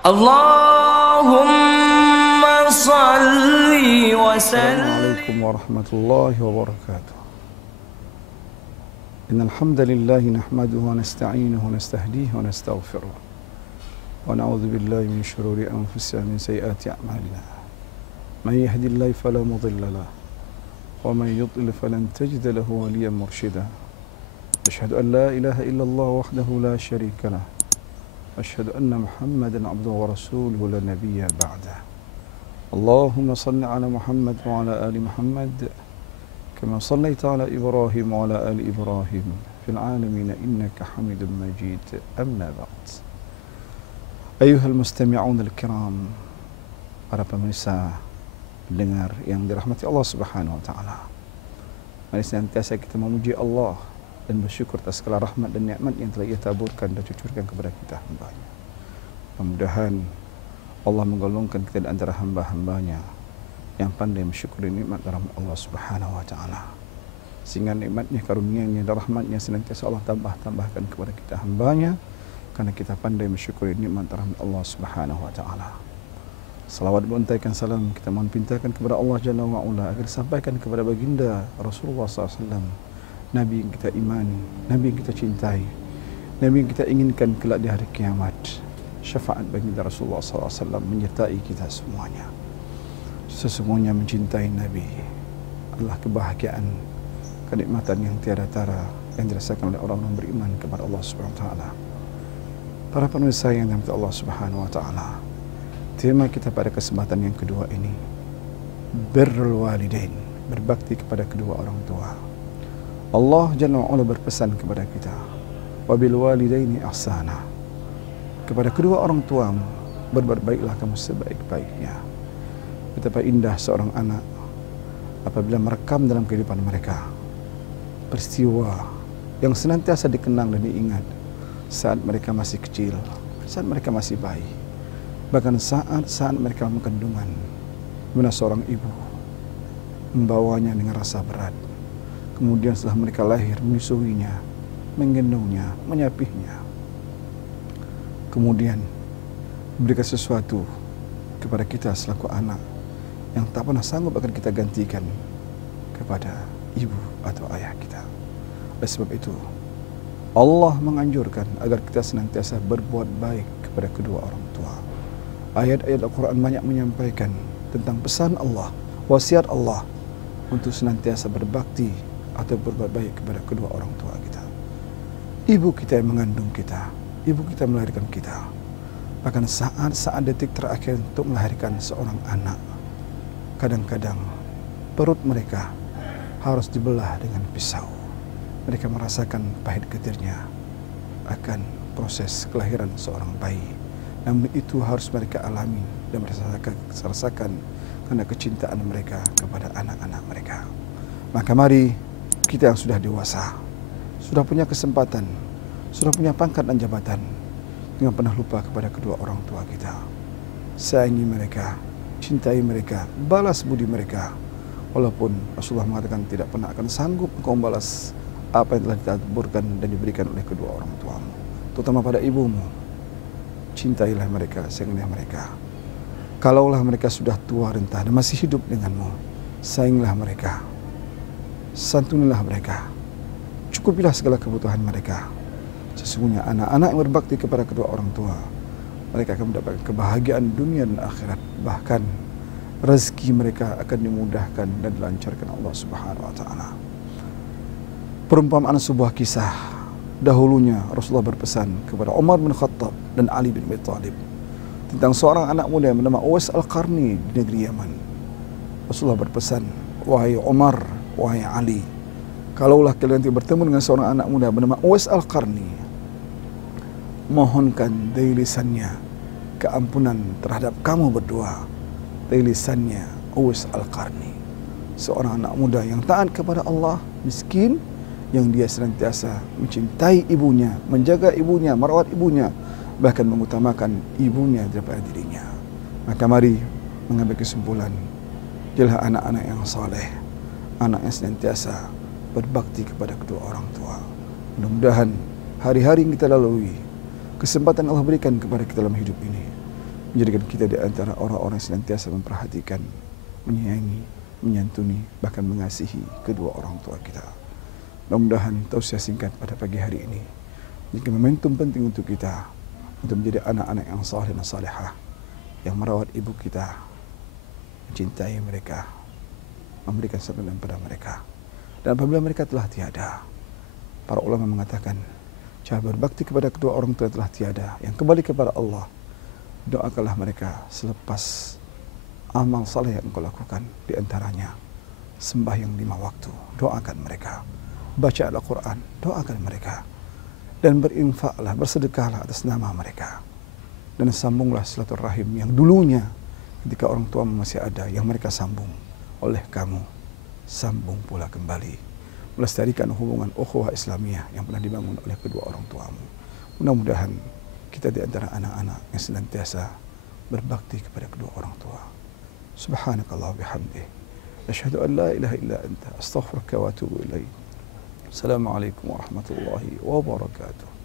Allahumma salli wa sallim. Assalamualaikum warahmatullahi wabarakatuh. Innal hamdalillah nahmaduhu wa nasta'inuhu wa nastahdihi wa nastaghfiruh. Wa na'udzu billahi min shururi anfusina min sayyiati a'malina. Man yahdihillahu fala mudilla lahu wa man yudlil falan tajida lahu waliyyan murshida. Asyhadu an la ilaha illallah wahdahu la syarika lah. Asyhadu anna Muhammadan abduhu wa rasuluhu la nabiyya ba'dah. Allahumma salli ala Muhammad wa ala ali Muhammad kama sallaita ala Ibrahim wa ala ali Ibrahim fil alamin innaka Hamidum Majid. Amma ba'd. Ayuhal mustami'un al-kiram, para pemirsa pendengar yang dirahmati Allah Subhanahu wa taala. Mari senantiasa kita memuji Allah dan bersyukur atas segala rahmat dan nikmat yang telah Ia taburkan dan cucurkan kepada kita hamba-Nya. Mudah-mudahan Allah menggolongkan kita di antara hamba-hambanya yang pandai mensyukuri nikmat dan rahmat Allah Subhanahu wa taala. Sehingga nikmatnya, karunia-Nya dan rahmat-Nya senantiasa Allah tambahkan kepada kita hamba-Nya karena kita pandai mensyukuri nikmat dan rahmat Allah Subhanahu wa taala. Salawat beruntaikan salam kita mohon pintakan kepada Allah Jalla wa Ala agar disampaikan kepada baginda Rasulullah SAW, Nabi yang kita imani, Nabi yang kita cintai, Nabi yang kita inginkan kelak di hari kiamat. Syafaat baginda Rasulullah SAW menyertai kita semuanya. Sesungguhnya mencintai Nabi adalah kebahagiaan, kenikmatan yang tiada tara yang dirasakan oleh orang-orang beriman kepada Allah Subhanahu wa taala. Para pemirsa yang dirahmati Allah Subhanahu wa taala, tema kita pada kesempatan yang kedua ini, birrul walidain, berbakti kepada kedua orang tua. Allah Jalla wa'ala berpesan kepada kita, wabil walidaini ihsana, kepada kedua orang tuamu berbuat baiklah kamu sebaik-baiknya. Betapa indah seorang anak apabila merekam dalam kehidupan mereka peristiwa yang senantiasa dikenang dan diingat saat mereka masih kecil, saat mereka masih bayi, bahkan saat mereka dalam kandungan, di mana seorang ibu membawanya dengan rasa berat. Kemudian setelah mereka lahir, menyusuinya, menggendongnya, menyapihnya. Kemudian memberikan sesuatu kepada kita selaku anak yang tak pernah sanggup akan kita gantikan kepada ibu atau ayah kita. Oleh sebab itu, Allah menganjurkan agar kita senantiasa berbuat baik kepada kedua orang tua. Ayat-ayat Al-Quran banyak menyampaikan tentang pesan Allah, wasiat Allah untuk senantiasa berbakti atau berbuat baik kepada kedua orang tua kita. Ibu kita yang mengandung kita, ibu kita melahirkan kita. Bahkan saat detik terakhir untuk melahirkan seorang anak, kadang-kadang perut mereka harus dibelah dengan pisau. Mereka merasakan pahit getirnya akan proses kelahiran seorang bayi. Namun itu harus mereka alami dan merasakan karena kecintaan mereka kepada anak-anak mereka. Maka mari kita yang sudah dewasa, sudah punya kesempatan, sudah punya pangkat dan jabatan, jangan pernah lupa kepada kedua orang tua kita. Sayangi mereka, cintai mereka, balas budi mereka. Walaupun Rasulullah mengatakan tidak pernah akan sanggup engkau membalas apa yang telah ditaburkan dan diberikan oleh kedua orang tuamu, terutama pada ibumu. Cintailah mereka, sayangilah mereka. Kalaulah mereka sudah tua renta dan masih hidup denganmu, sayangilah mereka, santunilah mereka, cukupilah segala kebutuhan mereka. Sesungguhnya anak-anak yang berbakti kepada kedua orang tua, mereka akan mendapatkan kebahagiaan dunia dan akhirat. Bahkan rezeki mereka akan dimudahkan dan dilancarkan Allah Subhanahu wa taala. Perumpamaan sebuah kisah, dahulunya Rasulullah berpesan kepada Umar bin Khattab dan Ali bin Abi Thalib tentang seorang anak muda yang bernama Uwais Al-Qarni di negeri Yaman. Rasulullah berpesan, wahai Umar, wahai Ali, kalaulah kalian nanti bertemu dengan seorang anak muda bernama Uwais Al-Qarni, mohonkan dari lisannya keampunan terhadap kamu berdua. Dari lisannya Uwais Al-Qarni, seorang anak muda yang taat kepada Allah, miskin, yang dia senantiasa mencintai ibunya, menjaga ibunya, merawat ibunya, bahkan mengutamakan ibunya daripada dirinya. Maka mari mengambil kesimpulan, jadilah anak-anak yang saleh, anak yang senantiasa berbakti kepada kedua orang tua. Mudah-mudahan hari-hari yang kita lalui, kesempatan Allah berikan kepada kita dalam hidup ini, menjadikan kita di antara orang-orang yang senantiasa memperhatikan, menyayangi, menyantuni, bahkan mengasihi kedua orang tua kita. Mudah-mudahan tausiah singkat pada pagi hari ini jika momentum penting untuk kita untuk menjadi anak-anak yang saleh dan salihah, yang merawat ibu kita, mencintai mereka, memberikan santunan pada mereka. Dan apabila mereka telah tiada, para ulama mengatakan, cara berbakti kepada kedua orang tua telah tiada, yang kembali kepada Allah, doakanlah mereka selepas amal saleh yang engkau lakukan, di antaranya sembahyang 5 waktu, doakan mereka. Baca Al-Quran, doakan mereka. Dan berinfaklah, bersedekahlah atas nama mereka. Dan sambunglah silaturahim yang dulunya ketika orang tua masih ada, yang mereka sambung oleh kamu, sambung pula kembali. Melestarikan hubungan ukhuwah Islamiyah yang pernah dibangun oleh kedua orang tuamu. Mudah-mudahan kita di antara anak-anak yang senantiasa berbakti kepada kedua orang tua. Subhanakallah bihamdih. Asyhadu an la ilaha illa anta, astaghfiruka wa atubu ilaik. Assalamualaikum warahmatullahi wabarakatuh.